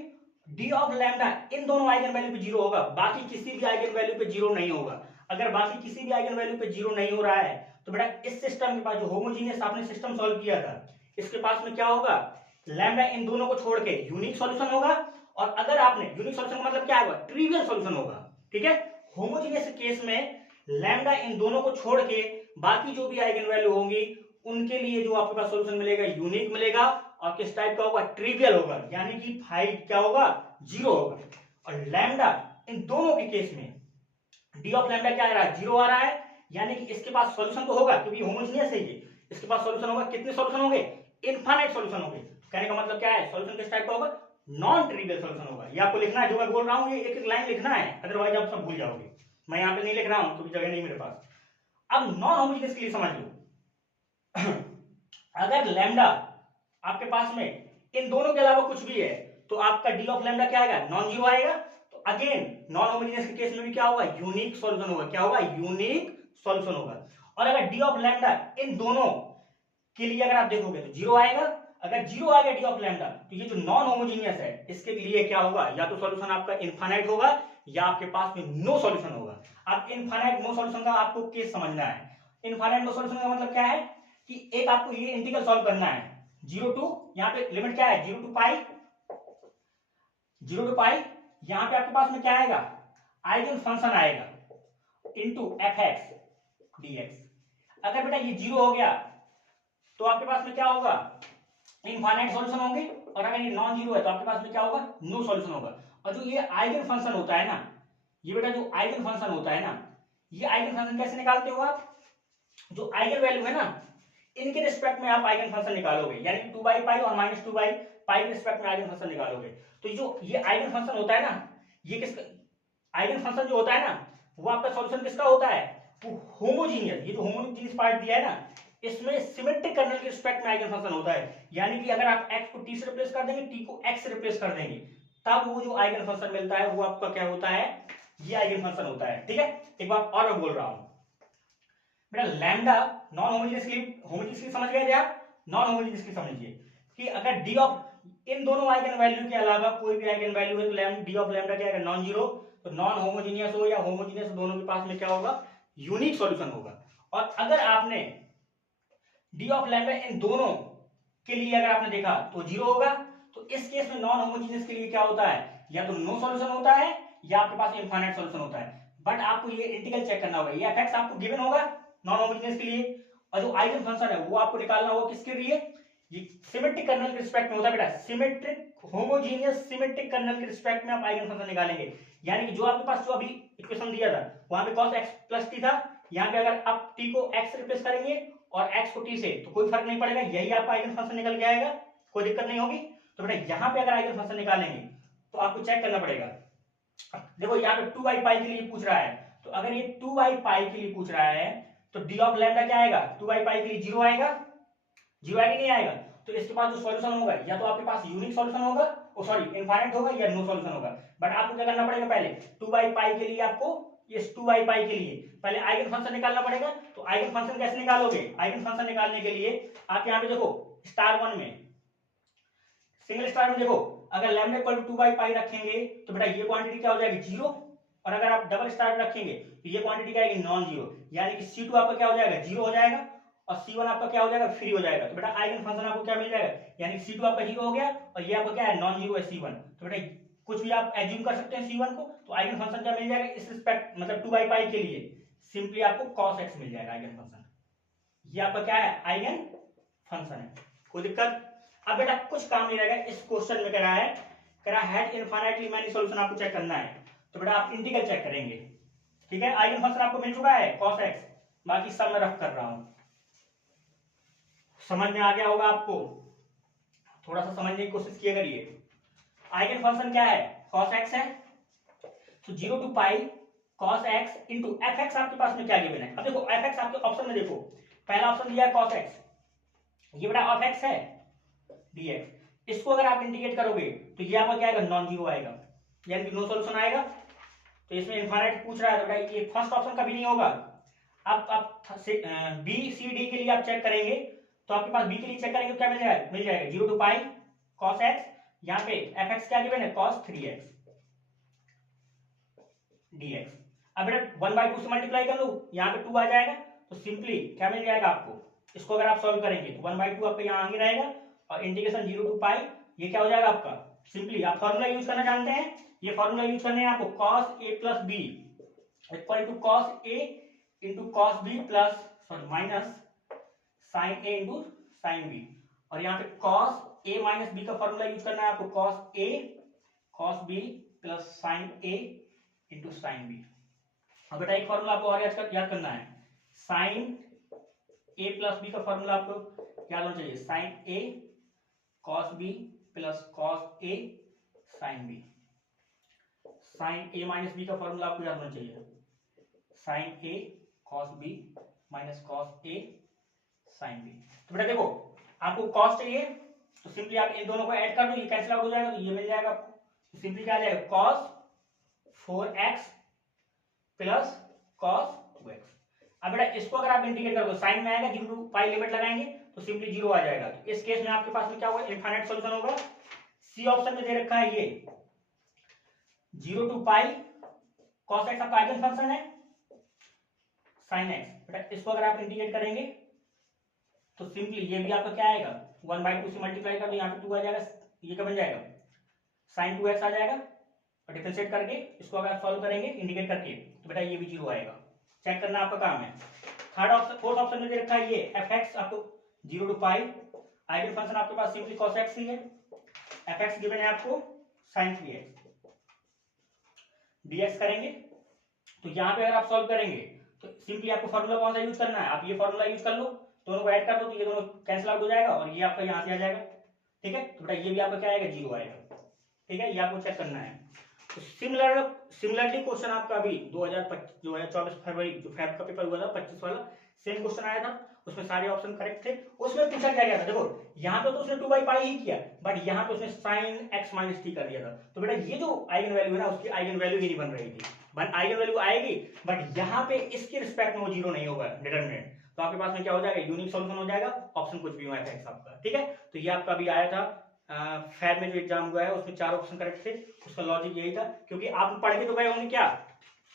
डी ऑफ लैम्डा इन दोनों आइगन वैल्यू पे जीरो होगा, बाकी किसी भी आइगन वैल्यू पे जीरो नहीं होगा। अगर बाकी किसी भी आइगन वैल्यू पे जीरो नहीं हो रहा है तो बेटा इस सिस्टम के पास जो होमोजीनियस आपने सिस्टम सॉल्व किया था, इसके पास में क्या होगा, लैम्डा इन दोनों को छोड़ के यूनिक सॉल्यूशन होगा। और अगर आपने यूनिक सॉल्यूशन का मतलब क्या होगा, ट्रिवियल सॉल्यूशन होगा, ठीक है। होमोजीनियस केस में लैम्डा इन दोनों को छोड़ के बाकी जो भी आइगन वैल्यू होंगी उनके लिए जो आपके पास सॉल्यूशन मिलेगा यूनिक मिलेगा, और किस टाइप का होगा, ट्रिवियल होगा, यानी कि फाइव क्या होगा, जीरो होगा। और लैम्डा इन दोनों के केस में डी ऑफ लैम्डा क्या आ रहा है, जीरो आ रहा है, यानी कि इसके पास सॉल्यूशन तो होगा क्योंकि होमोजीनियस है ये, इसके पास सॉल्यूशन होगा, कितने सॉल्यूशन होंगे, इनफाइनाइट सॉल्यूशन होंगे। कहने का मतलब क्या है, सॉल्यूशन किस टाइप का होगा, नॉन ट्रिवियल सॉल्यूशन होगा। ये आपको लिखना है, जो मैं बोल रहा हूं ये एक एक लाइन लिखना है, अदरवाइज आप सब भूल जाओगे। मैं यहाँ पे नहीं लिख रहा हूं क्योंकि जगह नहीं मेरे पास। अब नॉन होमोजीनियस के लिए समझ लो अगर लैम्डा आपके पास में इन दोनों के अलावा कुछ भी है तो आपका डी ऑफ लैम्डा क्या आएगा, नॉन जीरो आएगा। तो अगेन नॉन होमोजेनियस के केस में भी क्या होगा, यूनिक सॉल्यूशन होगा, क्या होगा, यूनिक सॉल्यूशन होगा। और अगर डी ऑफ लैम्डा इन दोनों के लिए अगर आप देखोगे तो जीरो आएगा। अगर जीरो आ गया डी ऑफ लैम्डा तो ये जो नॉन होमोजीनियस है इसके लिए क्या होगा, या तो सॉल्यूशन आपका इनफाइनाइट होगा या आपके पास में नो सॉल्यूशन होगा। आप इनफाइनाइट नो सॉल्यूशन का आपको केस समझना है। इनफाइनाइट नो सॉल्यूशन का मतलब क्या है कि एक आपको ये इंटीग्रल सॉल्व करना है, जीरो टू, यहाँ पे लिमिट क्या है, जीरो टू पाई, यहाँ पे आपके पास में क्या आएगा, आइगन फंक्शन आएगा into F x D x. अगर बेटा ये जीरो हो गया तो आपके पास में क्या होगा, इनफाइनाइट सॉल्यूशन होंगे, और अगर ये नॉन जीरो है तो आपके पास में क्या होगा, नो सॉल्यूशन होगा। और जो ये आइगन फंक्शन होता है ना, ये बेटा जो आइगन फंक्शन होता है ना, ये आइगन फंक्शन कैसे निकालते हो आप, जो आइगन वैल्यू है ना इनके रिस्पेक्ट में आप आइगन फंक्शन निकालोगे, यानी कि 2 बाई पाई और माइनस 2 बाई पाई के रिस्पेक्ट में आइगन फंक्शन निकालोगे। तो जो ये आइगन फंक्शन होता है ना, ये किसका आइगन फंक्शन जो होता है ना, वो आपका सॉल्यूशन किसका होता है, वो होमोजीनियस, ये जो होमोजीनियस पार्ट दिया है ना इसमें सिमेट्रिक कर्नल के रिस्पेक्ट में आइगन फंक्शन होता है। यानी कि अगर आप x को t से रिप्लेस कर देंगे, t को x से रिप्लेस कर देंगे, तब वो जो आइगन फंक्शन मिलता है वो आपका क्या होता है, ये आइगन फंक्शन होता है, ठीक है। एक बार और मैं बोल रहा हूं बेटा, लैम्डा नॉन होमोजेनियस के लिए, होमोजेनियस की समझ गए थे आप, नॉन होमोजेनियस की समझिए कि अगर डी ऑफ इन दोनों आइगन वैल्यू के अलावा कोई भी आइगन वैल्यू है तो डी ऑफ लैम्डा क्या है, नॉन जीरो। तो नॉन होमोजेनियस हो या होमोजेनियस, दोनों के पास में क्या होगा, यूनिक सॉल्यूशन होगा। और अगर आपने डी ऑफ लैम्डा इन दोनों के लिए अगर आपने देखा तो जीरो होगा, तो इस केस में नॉन होमोजेनियस के लिए क्या होता है, या तो नो सॉल्यूशन होता है या आपके पास इनफाइनाइट सॉल्यूशन होता है। बट आपको ये इंटीग्रल चेक करना होगा, ये एफएक्स आपको गिवन होगा नॉन होमोजेनियस के लिए, और जो आइगन फंक्शन है वो आपको निकालना होगा किसके लिए, ये सिमेट्रिक कर्नल के रिस्पेक्ट में होता है बेटा, सिमेट्रिक होमोजेनियस सिमेट्रिक कर्नल के रिस्पेक्ट में आप आइगन फंक्शन निकालेंगे। यानी कि जो आपके पास जो अभी इक्वेशन दिया था वहां पे cos x प्लस t था, यहाँ पे अगर आप t को x से रिप्लेस करेंगे और x को t से, तो कोई फर्क नहीं पड़ेगा, यही आपका आइगन फंक्शन निकल के आएगा, कोई दिक्कत नहीं होगी। तो बेटा यहाँ पे अगर आइगन फंक्शन निकालेंगे तो आपको चेक करना पड़ेगा। देखो यहाँ पे 2y पाई के लिए पूछ रहा है, तो अगर ये 2y पाई के लिए पूछ रहा है तो d ऑफ लैम्डा क्या आएगा, 2y पाई के लिए 0 आएगा, 0 आएगा नहीं आएगा। तो इसके पास जो सॉल्यूशन होगा या तो आपके पास यूनिक सॉल्यूशन होगा, ओ सॉरी इनफाइनाइट होगा, या नो सॉल्यूशन होगा। बट आपको क्या करना पड़ेगा, पहले 2y पाई के लिए आपको इस 2y पाई के लिए पहले आइगन फंक्शन निकालना पड़ेगा। तो आइगन फंक्शन कैसे निकालोगे, आइगन फंक्शन निकालने के लिए आप यहाँ पे देखो स्टार वन में, सिंगल स्टार में देखो, अगर लैम्डा इक्वल टू 2 पाई रखेंगे तो बेटा ये क्वांटिटी क्या हो जाएगी, 0। और अगर आप डबल स्टार में रखेंगे तो ये क्वांटिटी क्या आएगी, नॉन जीरो, यानी कि C2 आपका क्या हो जाएगा, 0 हो जाएगा, और C1 आपका क्या हो जाएगा, फ्री हो जाएगा। तो बेटा आइगन फंक्शन आपको क्या मिल जाएगा, यानी C2 आपका 0 हो गया, और ये आपका क्या है, नॉन जीरो है C1। तो बेटा कुछ भी आप एज्यूम कर सकते हैं C1 को, तो आइगन फंक्शन क्या मिल जाएगा इस रिस्पेक्ट, मतलब 2 पाई के लिए सिंपली आपको cos x मिल जाएगा आइगन फंक्शन। ये आपका क्या है, आइगन फंक्शन है, कोई दिक्कत। अब बेटा कुछ काम नहीं रहेगा, इस क्वेश्चन में करा है इनफाइनाइटली मैनी सॉल्यूशन आपको चेक करना है। तो बेटा आप इंटीग्रल चेक करेंगे, ठीक है। आइगन फंक्शन आपको मिल चुका है cos x, बाकी सब मैं रफ कर रहा हूं, समझ में आ गया होगा आपको, थोड़ा सा समझने की कोशिश किया करिए। आइगन फंक्शन क्या है, cos x है, तो 0 to pi cos x into f x आपके पास में क्या गिवन है। अब देखो एफ एक्स आपके ऑप्शन में देखो, पहला ऑप्शन दिया है cos x, ये बेटा ऑफ x है dx, इसको अगर आप इंटीग्रेट करोगे तो ये आपका क्या आएगा, नॉन जीरो आएगा, यानी कि नो सॉल्यूशन आएगा। तो इसमें इनफाइनाइट पूछ रहा है, तो बेटा ये फर्स्ट ऑप्शन कभी नहीं होगा। अब आप बी सी डी के लिए आप चेक करेंगे, तो आपके पास बी के लिए चेक करेंगे तो क्या मिल जाएगा 0 टू पाई cos x, यहाँ पे एफ एक्स क्या गिवन है, cos 3x dx। अब बेटा 1/2 से मल्टीप्लाई कर लो, यहाँ पे 2 आ जाएगा, तो सिंपली क्या मिल जाएगा आपको, इसको अगर आप सॉल्व करेंगे तो 1/2 आपका यहाँ आगे रहेगा, और इंटीग्रेशन 0 टू पाई ये क्या हो जाएगा आपका, सिंपली आप फॉर्मूला यूज करना जानते हैं, ये फॉर्मूला यूज करने हैं आपको, cos a plus b equal to cos a into cos b plus sorry minus sin a into sin b, और यहाँ पे cos a माइनस b का फॉर्मूला यूज करना है आपको, cos a cos b plus sin a into sin b। अब बेटा एक फॉर्मूला आपको और याद करना है, sin a प्लस b का फॉर्मूला आपको याद होना चाहिए, sin a cos b plus cos a sin b। sin a माइनस b का फॉर्मूला आपको याद होना चाहिए, sin a cos b minus cos a sin b। तो बेटा देखो आपको cos चाहिए तो सिंपली आप इन दोनों को ऐड कर दो, ये कैंसिल आउट हो जाएगा, तो ये मिल जाएगा आपको, तो सिंपली क्या आ जाएगा, cos 4x plus cos 2x। अब बेटा इसको अगर आप इंटीग्रेट करोगे साइन में आएगा, 0 टू पाई लिमिट लगाएंगे तो सिंपली 0 आ जाएगा। तो इस केस में आपके पास में क्या होगा, इनफाइनाइट सॉल्यूशन होगा। सी ऑप्शन में दे रखा है ये 0 टू पाई cos x आपका आइगन फंक्शन है, sin x बेटा इसको अगर आप इंटीग्रेट करेंगे तो सिंपली ये भी आपका क्या आएगा, 1/2 से मल्टीप्लाई कर दो, यहाँ पे 2 आ जाएगा, ये क्या बन जाएगा sin 2x आ जाएगा, और डिफरेंशिएट करके इसको अगर आप सॉल्व करेंगे इंटीग्रेट करके तो बेटा ये भी 0 आएगा। चेक करना आपका काम है। थर्ड ऑप्शन फोर्थ ऑप्शन में दे रखा है ये fx आपको 0 टू पाई, आइगन फंक्शन आपके पास सिंपली cos x ही है, fx गिवन है आपको sin 3x, dx करेंगे तो यहाँ पे अगर आप सॉल्व करेंगे तो सिंपली आपको फॉर्मूला कौन सा यूज करना है, आप ये फॉर्मूला यूज कर लो, दोनों को ऐड कर दो तो ये दोनों कैंसिल आउट हो जाएगा, और ये आपका यहाँ से आ जाएगा, ठीक है। तो बेटा ये भी आपका क्या आएगा, 0 आएगा, ठीक है, ये आपको चेक करना है। तो सिमिलरली क्वेश्चन आपका अभी 2024 फरवरी जो फैब का पेपर हुआ था 25 वाला, सेम क्वेश्चन आया था, उसमें सारे ऑप्शन करेक्ट थे। उसमें पूछा क्या गया था, देखो यहाँ पे तो उसने 2 पाई ही किया, बट यहाँ पे उसने sin x माइनस टी कर दिया था। तो बेटा ये जो आइगन वैल्यू है ना, उसकी आइगन वैल्यू ही नहीं बन रही थी, आइगन वैल्यू आएगी बट यहाँ पे इसके रिस्पेक्ट में वो 0 नहीं होगा डिटरमिनेंट, तो आपके पास में क्या हो जाएगा, यूनिक सॉल्यूशन हो जाएगा, ऑप्शन कुछ भी हो fx आपका, ठीक है। तो ये आपका अभी आया था फैब में जो एग्जाम हुआ है उसमें 4 ऑप्शन करेक्ट थे, उसका लॉजिक यही था, क्योंकि आप पढ़ के तो गए होंगे क्या,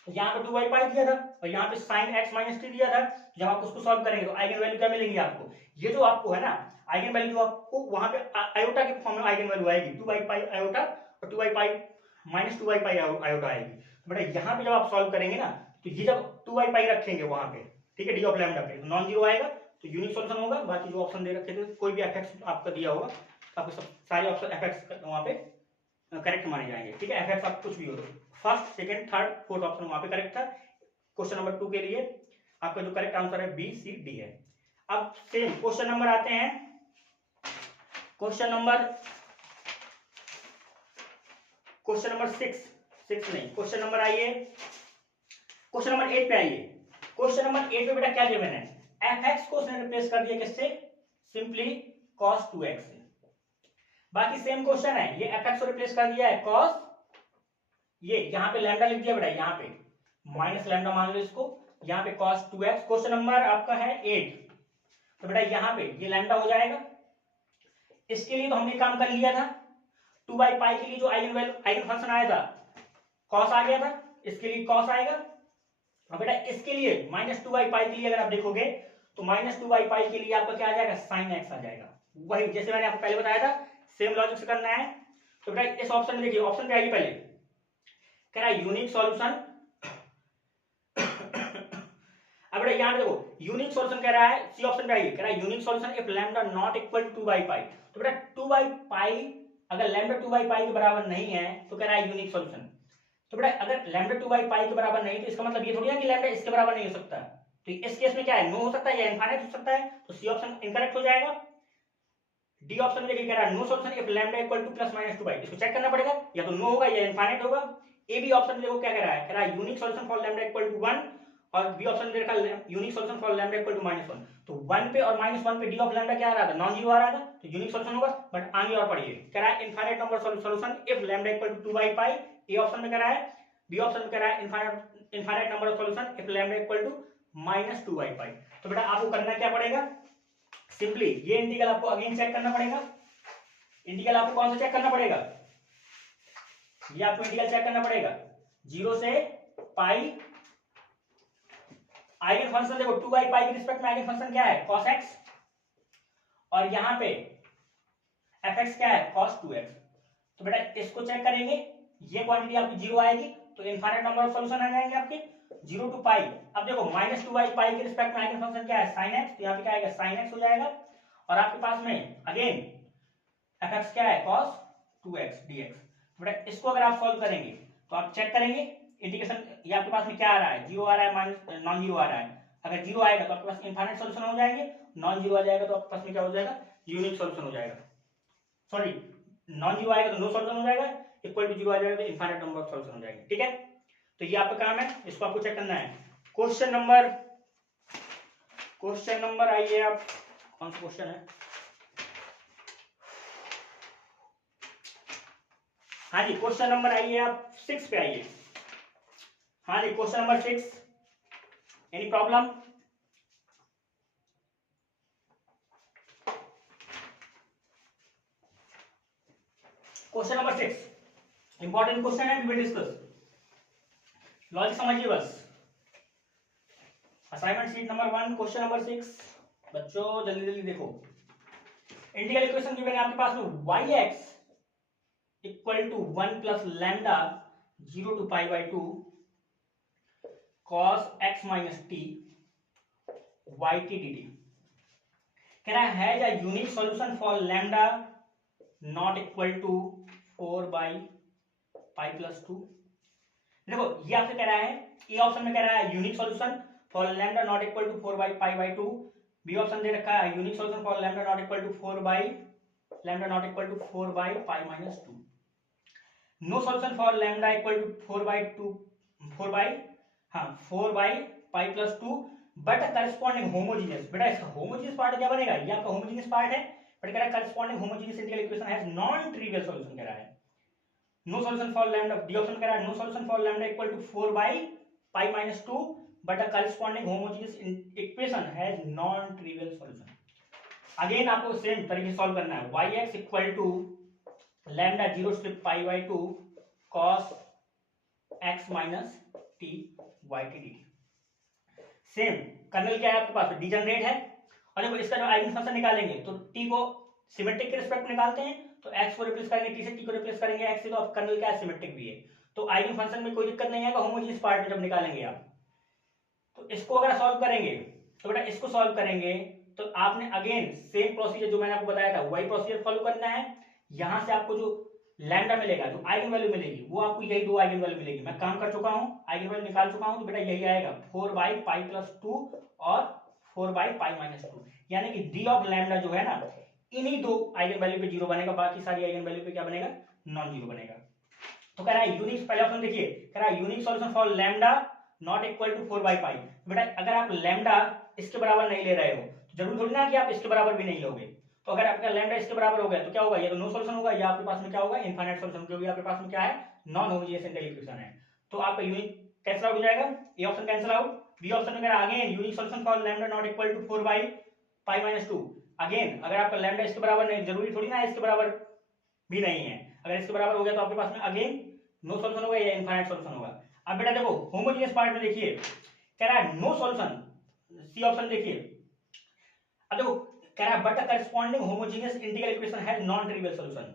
यहाँ पे 2 पाई दिया था और यहाँ पे sin x माइनस टी दिया था, जब आप उसको सॉल्व करेंगे तो आइगन वैल्यू क्या मिलेंगी आपको, ये जो आपको है ना आइगन वैल्यू आपको वहां पे आयोटा के फॉर्म में आइगन वैल्यू आएगी 2 पाई आयोटा और 2 पाई माइनस 2 पाई आयोटा आएगी। तो बेटा यहाँ पे जब आप सॉल्व करेंगे ना तो ये जब 2 पाई रखेंगे वहां पे, ठीक है, डी ऑफ लैम्डा पे नॉन जीरो आएगा, तो यूनिक सॉल्यूशन होगा। बाकी जो ऑप्शन दे रखे थे कोई भी एफएक्स आपका दिया होगा, आपको सब सारे ऑप्शन एफएक्स वहां पे करेक्ट माने जाएंगे, ठीक है। एफएक्स आप कुछ भी हो, first second third fourth option वहां पे करेक्ट था। क्वेश्चन नंबर 2 के लिए आपका जो करेक्ट आंसर है बी सी डी है। अब सेम क्वेश्चन नंबर आते हैं, क्वेश्चन नंबर 6 नहीं, क्वेश्चन नंबर आइए, क्वेश्चन नंबर 8 पे आइए। क्वेश्चन नंबर 8 पे बेटा क्या गिवन है, fx को उसने रिप्लेस कर दिया किससे, सिंपली cos 2x से। बाकी सेम क्वेश्चन है, ये fx को रिप्लेस कर दिया है cos, ये यहां पे लैम्डा लिख दिया बेटा, यहां पे माइनस लैम्डा मान लो इसको, यहां पे cos 2x। क्वेश्चन नंबर आपका है 8, तो बेटा यहां पे ये लैम्डा हो जाएगा। इसके लिए तो हमने काम कर लिया था, 2/पाई के लिए जो आइगन फंक्शन आया था cos आ गया था, इसके लिए cos आएगा। और बेटा इसके लिए -2/पाई के लिए अगर आप देखोगे तो -2/पाई के लिए आपका क्या आ जाएगा, sin x आ जाएगा। वही जैसे मैंने आपको पहले बताया था, सेम लॉजिक से करना है। तो बेटा इस ऑप्शन में देखिए, ऑप्शन पे आइए, पहले कह रहा है यूनिक सॉल्यूशन। अब बेटा यहां देखो यूनिक सॉल्यूशन कह रहा है, सी ऑप्शन पे आइए, कह रहा है unique solution if lambda not equal to 2/पाई। तो बेटा 2/पाई अगर लैम्डा 2/पाई के बराबर नहीं है तो कह रहा है यूनिक सॉल्यूशन। तो बेटा अगर लैम्डा 2/पाई के बराबर नहीं, तो इसका मतलब ये थोड़ी ना कि लैम्डा इसके बराबर नहीं हो सकता। तो इस केस में क्या है, नो हो सकता है या इनफाइनाइट हो सकता है, तो सी ऑप्शन इनकरेक्ट हो जाएगा। डी ऑप्शन में देखिए कह रहा है no solution if lambda equal to plus minus 2/, इसको चेक करना पड़ेगा, या तो नो होगा या इनफाइनाइट होगा। ए बी ऑप्शन में देखो क्या कह रहा है unique solution for lambda equal to 1, और बी ऑप्शन में देखा unique solution for lambda equal to -1। तो 1 पे और -1 पे डी ऑफ लैम्डा क्या आ रहा था, नॉन जीरो आ रहा था, तो यूनिक सॉल्यूशन होगा। बट आगे और पढ़िए, कह रहा है infinite number solution if lambda equal to 2/पाई, ए ऑप्शन में कह रहा है, बी ऑप्शन में कह रहा है infinite number of solution if lambda equal to -2/पाई। तो बेटा आपको करना क्या पड़ेगा, सिंपली ये इंटीग्रल आपको अगेन चेक करना पड़ेगा। इंटीग्रल आपको कौन सा चेक करना पड़ेगा, ये आपको इंटीग्रल चेक करना पड़ेगा 0 से पाई। आइगन फंक्शन देखो 2/पाई के रिस्पेक्ट में आइगन फंक्शन क्या है, cos x, और यहां पे fx क्या है, cos 2x। तो बेटा इसको चेक करेंगे, ये क्वांटिटी आपकी 0 आएगी, तो इनफाइनाइट नंबर ऑफ सॉल्यूशन आ जाएंगे आपके 0 टू पाई। अब देखो -2/पाई के रिस्पेक्ट में आइगन फंक्शन क्या है, sin x, तो यहां पे क्या आएगा, sin x हो जाएगा। और आपके पास में अगेन fx क्या है, cos 2x dx। तो बेटा इसको अगर आप सॉल्व करेंगे तो आप चेक करेंगे इंटीग्रेशन, ये आपके पास में क्या आ रहा है, 0 आ रहा है, माइनस नॉन जीरो आ रहा है। अगर 0 आएगा तो आपके पास इनफाइनाइट सॉल्यूशन हो जाएंगे, नॉन जीरो आ जाएगा तो आपके पास में क्या हो जाएगा, यूनिक सॉल्यूशन हो जाएगा। सॉरी, नॉन जीरो आएगा तो नो सॉल्यूशन हो जाएगा, इक्वल टू 0 आ जाएगा तो इनफाइनाइट नंबर ऑफ सॉल्यूशन हो जाएंगे। ठीक है, तो ये आपका काम है, इसको आपको चेक करना है। क्वेश्चन नंबर आइए आप, कौन सा क्वेश्चन है, हाँ जी क्वेश्चन नंबर आइए आप 6 पे आइए। हाँ जी question number 6, any problem, question number 6 important question है, वी विल डिस्कस, लॉजिक समझिए बस। Assignment sheet number 1 question number 6, बच्चों जल्दी जल्दी देखो। इंटीग्रल इक्वेशन गिवन है आपके पास में y(x) equal to 1 plus lambda 0 to pi by 2 cos x minus T Y T D T. कह रहा है has a unique solution for lambda not equal to 4/पाई प्लस 2। देखो ये आपसे कह रहा है, ए ऑप्शन में कह रहा है unique solution for lambda not equal to 4/पाई बाई 2, बी ऑप्शन दे रखा है unique solution for lambda not equal to 4/पाई minus 2। No solution for lambda equal to 4/पाई प्लस 2 बट करस्पॉन्डिंग होमोजीनियस। बेटा इसका होमोजीनियस पार्ट क्या बनेगा, ये आपका होमोजीनियस पार्ट है, बट कह रहा है corresponding homogeneous integral equation has non trivial solution. कह रहा है no solution for lambda, D option कह रहा है no solution for lambda equal to 4/पाई minus 2 but a corresponding homogeneous equation has non trivial solution. Again आपको same तरीके से सॉल्व करना है, y(x) इक्वल टू लैम्डा 0 से pi by 2 cos x minus T Y T d. Same kernel क्या है आपके पास, डिजनरेट है, और देखो इसका जो आइगन फंक्शन निकालेंगे तो t को सिमेट्रिक के रिस्पेक्ट में निकालते हैं, तो x को रिप्लेस करेंगे t से, t को रिप्लेस करेंगे x से, तो अब कर्नल क्या है, सिमेट्रिक भी है, तो आइगन फंक्शन में कोई दिक्कत नहीं आएगा होमोजीनियस पार्ट में जब निकालेंगे आप। तो इसको अगर सॉल्व करेंगे तो बेटा इसको सॉल्व करेंगे तो आपने अगेन सेम प्रोसीजर जो मैंने आपको बताया था वही प्रोसीजर फॉलो करना है। यहां से आपको जो लैम्डा मिलेगा, जो आइगन वैल्यू मिलेगी, वो आपको यही दो आइगन वैल्यू मिलेगी, मैं काम कर चुका हूं, आइगन वैल्यू निकाल चुका हूं, तो बेटा यही आएगा 4/पाई प्लस 2 और 4/पाई माइनस 2। यानी कि डी ऑफ लैम्डा जो है ना इन्हीं दो आइगन वैल्यू पे जीरो बनेगा, बाकी सारी आइगन वैल्यू पे क्या बनेगा, नॉन जीरो बनेगा। तो कह रहा है यूनिक, पहले ऑप्शन देखिए, कह रहा है unique solution for lambda not equal to 4/पाई। बेटा अगर आप लैम्डा इसके बराबर नहीं ले रहे हो तो जरूर थोड़ी ना कि आप इसके बराबर भी नहीं लोगे। तो अगर आपका लैम्डा इसके बराबर हो गया तो क्या होगा, ये तो नो सॉल्यूशन होगा, या आपके पास में क्या होगा, इनफाइनाइट सॉल्यूशन, जो भी आपके पास में क्या है, नॉन होमोजेनियस इंटीग्रल इक्वेशन है। तो आपका यूनिक कैंसिल आउट हो जाएगा, A option cancel out. B option में कह रहा है again unique solution for lambda not equal to 4/पाई-2। अगेन अगर आपका लैम्डा इसके बराबर नहीं, जरूरी थोड़ी ना इसके बराबर भी नहीं है, अगर इसके बराबर हो गया तो आपके पास में अगेन नो सॉल्यूशन होगा या इनफाइनाइट सॉल्यूशन होगा। अब बेटा देखो होमोजेनियस पार्ट में देखिए कह रहा है नो सॉल्यूशन, सी ऑप्शन देखिए। अब देखो कह रहा है but the corresponding homogeneous integral equation has non trivial solution.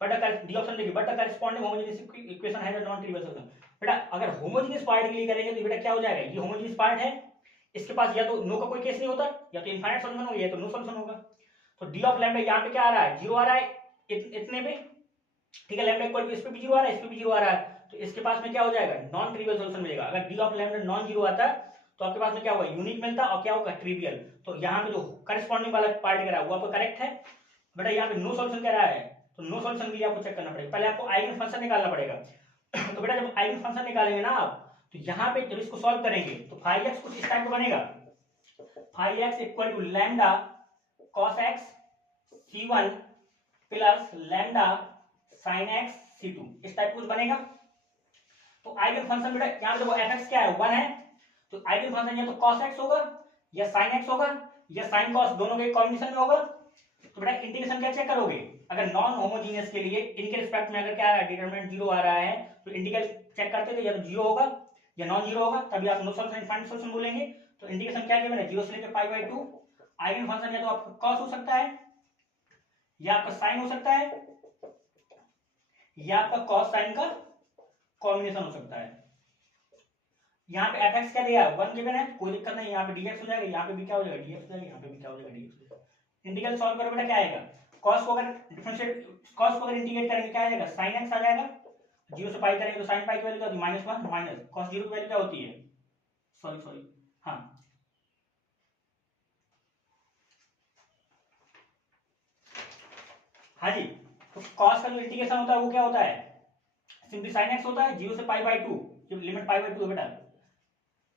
But D option देखिए, but the corresponding homogeneous equation has a non trivial solution. बेटा अगर होमोजेनियस पार्ट के लिए करेंगे तो बेटा क्या हो जाएगा, ये होमोजेनियस पार्ट है, इसके पास या तो नो का कोई केस नहीं होता, या तो इनफाइनाइट सॉल्यूशन होगा या तो नो सॉल्यूशन होगा। तो डी ऑफ लैम्डा यहाँ पे क्या आ रहा है, जीरो आ रहा है इतने पे, ठीक है, लैम्डा इक्वल टू इस पे भी जीरो आ रहा है, इस पे भी जीरो आ रहा है, तो इसके पास में क्या हो जाएगा, नॉन ट्रिवियल सॉल्यूशन मिलेगा। अगर D of lambda non zero आता है तो आपके पास में क्या होगा, यूनिक मिलता और क्या होगा, ट्रिवियल। तो यहाँ पे जो करस्पॉन्डिंग वाला पार्ट कह रहा है वो आपको करेक्ट है। बेटा यहाँ पे नो सॉल्यूशन कह रहा है, तो नो सॉल्यूशन के लिए आपको चेक करना पड़ेगा, पहले आपको आइगन फंक्शन निकालना पड़ेगा। तो बेटा जब आइगन फंक्शन निकालेंगे ना आप, तो यहाँ पे जब इसको सॉल्व करेंगे तो फाइव एक्स कुछ इस टाइप का बनेगा, five x equal to lambda cos x c1 plus lambda sine x c2, इस टाइप कुछ बनेगा। तो आइगन फंक्शन बेटा यहाँ पे देखो fx क्या है, 1 है, तो आइगन फंक्शन या तो cos x होगा या sin x होगा या sin cos, दोनों के कॉम्बिनेशन में होगा। तो बेटा इंटीग्रेशन क्या चेक करोगे, अगर नॉन होमोजेनियस के लिए इनके रिस्पेक्ट में अगर क्या आ रहा है, डिटरमिनेंट जीरो आ रहा है, तो इंटीग्रल चेक करते थे, या तो जीरो होगा या नॉन जीरो होगा, तभी आप नो सॉल्यूशन इनफाइनाइट सॉल्यूशन बोलेंगे। तो इंटीग्रेशन क्या गिवन है, जीरो से लेकर पाई/2। आइगन फंक्शन या तो आपका cos हो सकता है, या आपका sin हो सकता है, या आपका cos sin का कॉम्बिनेशन हो सकता है। यहाँ पे fx क्या दिया, 1 गिवन है, कोई दिक्कत नहीं, यहाँ पे dx हो जाएगा, यहाँ पे भी क्या हो जाएगा, dx हो जाएगा, यहाँ पे भी क्या हो जाएगा, dx हो जाएगा। इंटीग्रल सॉल्व करो बेटा क्या आएगा, cos को अगर डिफरेंशिएट, cos को अगर इंटीग्रेट करेंगे क्या आ जाएगा, sin x आ जाएगा, जीरो से पाई करेंगे तो sin पाई की वैल्यू क्या होती है, -1 माइनस cos जीरो की वैल्यू क्या होती है, सॉरी हाँ हाँ जी, तो cos का जो इंटीग्रेशन होता है वो क्या होता है, सिंपली sin x होता है, जीरो से पाई/2, जब लिमिट पाई/2 है बेटा,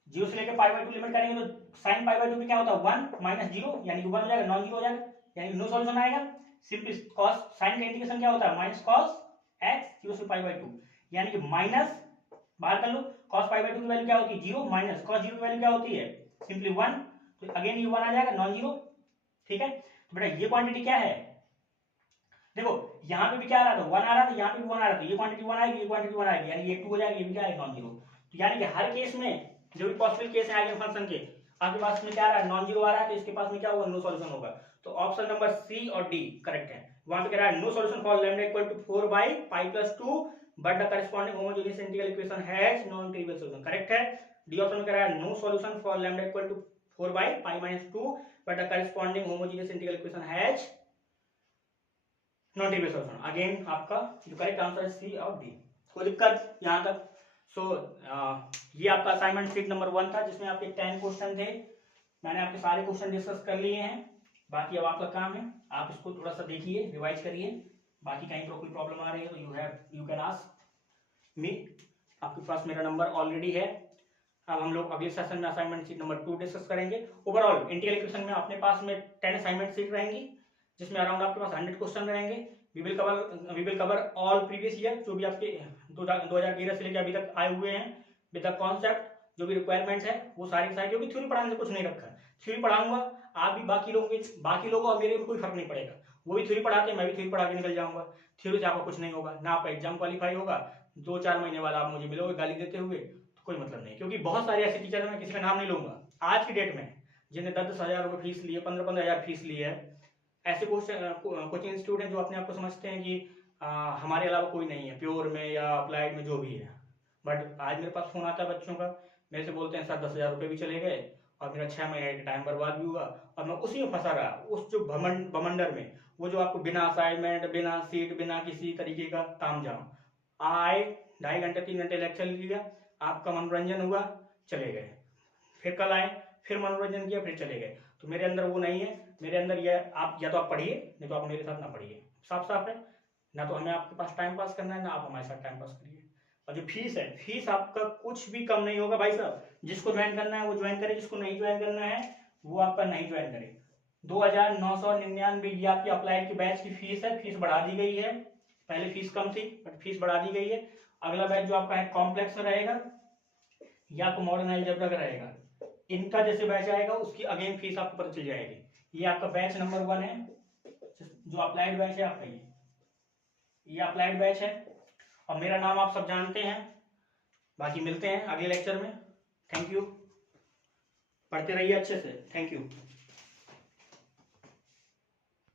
जीरो से लेकर पाई/2 लिमिट करेंगे तो sin पाई/2 पे क्या होता है, 1 माइनस जीरो, यानी कि 1 हो जाएगा, नॉन जीरो हो जाएगा, यानी नो सॉल्यूशन आएगा। सिंपली cos sin का इंटीग्रेशन क्या होता है, माइनस cos x जीरो से पाई/2, यानी कि माइनस बाहर कर लो, cos पाई/2 की वैल्यू क्या होती है, जीरो, माइनस cos जीरो की वैल्यू क्या होती है, सिंपली 1, तो अगेन ये 1 आ जाएगा, नॉन जीरो। ठीक है, तो बेटा ये क्वांटिटी क्या है, देखो यहाँ पे भी क्या आ रहा था, 1 आ रहा था, यहाँ पे भी 1 आ रहा था, ये क्वांटिटी 1 आएगी, ये क्वांटिटी 1 आएगी, यानी ये 2 हो जाएगा, ये भी क्या है, नॉन जीरो। तो यानी कि हर केस में जो भी पॉसिबल केस है आइगन फंक्शन के, आपके पास में क्या आ रहा है, नॉन जीरो आ रहा है, तो इसके पास में क्या होगा, नो सॉल्यूशन होगा। तो ऑप्शन नंबर सी और डी करेक्ट है। वहां पे कह रहा है no solution for lambda equal to 4/पाई+2 but the corresponding homogeneous integral equation has non trivial solution, correct है। डी ऑप्शन में कह रहा है no solution for lambda equal to 4/पाई-2 but the corresponding homogeneous integral equation has non trivial solution. Again आपका जो correct answer है सी और डी, कोई दिक्कत यहाँ तक। सो ये आपका असाइनमेंट शीट नंबर 1 था, जिसमें आपके 10 क्वेश्चन थे, मैंने आपके सारे क्वेश्चन डिस्कस कर लिए हैं। बाकी अब आपका काम है, आप इसको थोड़ा सा देखिए, रिवाइज करिए, बाकी कहीं पर कोई प्रॉब्लम आ रही है तो यू कैन आस्क मी, आपके पास मेरा नंबर ऑलरेडी है। अब हम लोग अगले सेशन में असाइनमेंट शीट नंबर 2 डिस्कस करेंगे। ओवरऑल इंटीग्रल इक्वेशन में अपने पास में 10 असाइनमेंट शीट रहेंगी, जिसमें अराउंड आपके पास 100 क्वेश्चन रहेंगे। We will cover all previous year, जो भी आपके 2013 से लेकर अभी तक आए हुए हैं, विद द कॉन्सेप्ट, जो भी रिक्वायरमेंट है वो सारी सारी, क्योंकि थ्योरी पढ़ाने से कुछ नहीं रखा है, थ्योरी पढ़ाऊंगा, आप भी बाकी लोगों और मेरे में कोई फर्क नहीं पड़ेगा, वो भी थ्योरी पढ़ाते हैं, मैं भी थ्योरी पढ़ा के निकल जाऊंगा। थ्योरी से आपका कुछ नहीं होगा, ना आपका एग्जाम क्वालिफाई होगा, 2-4 महीने बाद आप मुझे मिलोगे गाली देते हुए, तो कोई मतलब नहीं, क्योंकि बहुत सारे ऐसे टीचर, मैं किसी का नाम नहीं लूंगा आज की डेट में, जिन्हें 10-10 हजार रुपये फीस लिए, 15-15 हजार फीस ली है। ऐसे कोचिंग इंस्टीट्यूट हैं जो अपने आप को समझते हैं कि हमारे अलावा कोई नहीं है, प्योर में या अप्लाइड में जो भी है, बट आज मेरे पास फोन आता है बच्चों का, मेरे से बोलते हैं सर 10 हजार रुपये भी चले गए और मेरा 6 महीने का टाइम बर्बाद भी हुआ, और मैं उसी में फंसा रहा, उस जो बमंडर में, वो जो आपको बिना असाइनमेंट, बिना सीट, बिना किसी तरीके का ताम झाम, आए 2.5 घंटे 3 घंटे लेक्चर लिया, आपका मनोरंजन हुआ, चले गए, फिर कल आए, फिर मनोरंजन किया, फिर चले गए। तो मेरे अंदर वो नहीं है। मेरे अंदर ये आप या तो आप पढ़िए, नहीं तो आप मेरे साथ ना पढ़िए। साफ साफ है ना, तो हमें आपके पास टाइम पास करना है ना आप हमारे साथ टाइम पास करिए। और जो फीस है, फीस आपका कुछ भी कम नहीं होगा भाई साहब। जिसको ज्वाइन करना है वो ज्वाइन करे, जिसको नहीं ज्वाइन करना है वो आपका नहीं ज्वाइन करे। 2999 ये आपकी अप्लाइड की बैच की फीस है। फीस बढ़ा दी गई है, पहले फीस कम थी बट फीस बढ़ा दी गई है। अगला बैच जो आपका है कॉम्प्लेक्स में रहेगा या आपको मॉडर्न अलजेब्रा का रहेगा, इनका जैसे बैच आएगा उसकी अगेन फीस आपको पता चल जाएगी। ये आपका बैच नंबर 1 है जो अप्लाइड बैच है आपका, ये अप्लाइड बैच है। और मेरा नाम आप सब जानते हैं। बाकी मिलते हैं अगले लेक्चर में। थैंक यू, पढ़ते रहिए अच्छे से। Thank you.